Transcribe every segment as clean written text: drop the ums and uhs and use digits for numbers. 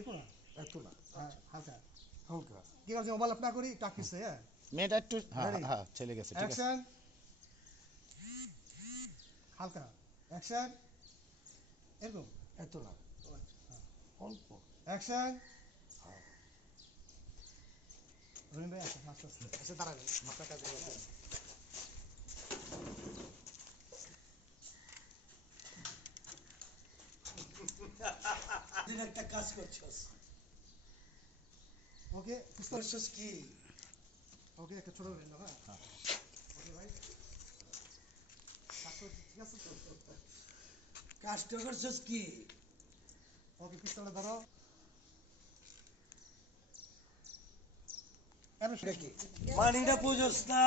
এরকম না এত না হালকা হালকা কি করছি ওভারল্যাপ না করি টাকিছে হ্যাঁ মেয়েটা একটু হ্যাঁ Ready? হ্যাঁ চলে গেছে ঠিক আছে অ্যাকশন হালকা অ্যাকশন এরকম এত না অল্প অ্যাকশন রহিম ভাই আচ্ছা আস্তে আস্তে আচ্ছা দাঁড়াবেন আপনার কাছে একটা কাজ করছস ওকে করছস কি ওকে একটা ছোট রেন্ড হ্যাঁ ওকে ভাই ঠিক আছে তো কাজটা করছস কি ওকে পিস্তলটা ধরো মানিটা বুঝছস না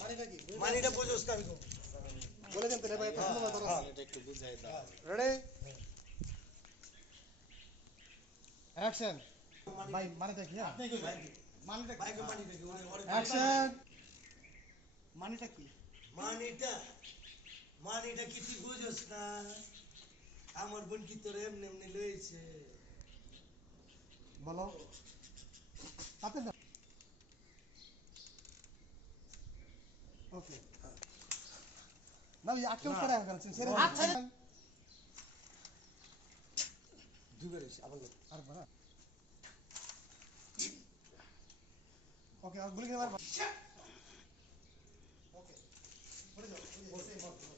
মানিটা কি মানিটা বুঝছস না আমি বলে দেন তাহলে ভাই একটা সুন্দর ধরো এটা একটু বুঝাই দাও রেডি অ্যাকশন ভাই মানিটা কি হ্যাঁ মানিটা কি ভাইকে মানিটা কি অ্যাকশন মানিটা কি মানিটা মানিটা কি তুই বুঝছস না আমার বোন কি তোর এমনি এমনি লইছে বলো তাতে না ওকে না ওই আটকেও করে ফেলছেন সেরে দুবার এসে আবার আর বাবা ওকে আর গুলি খেয়ে মারবা ওকে পড়ে যাও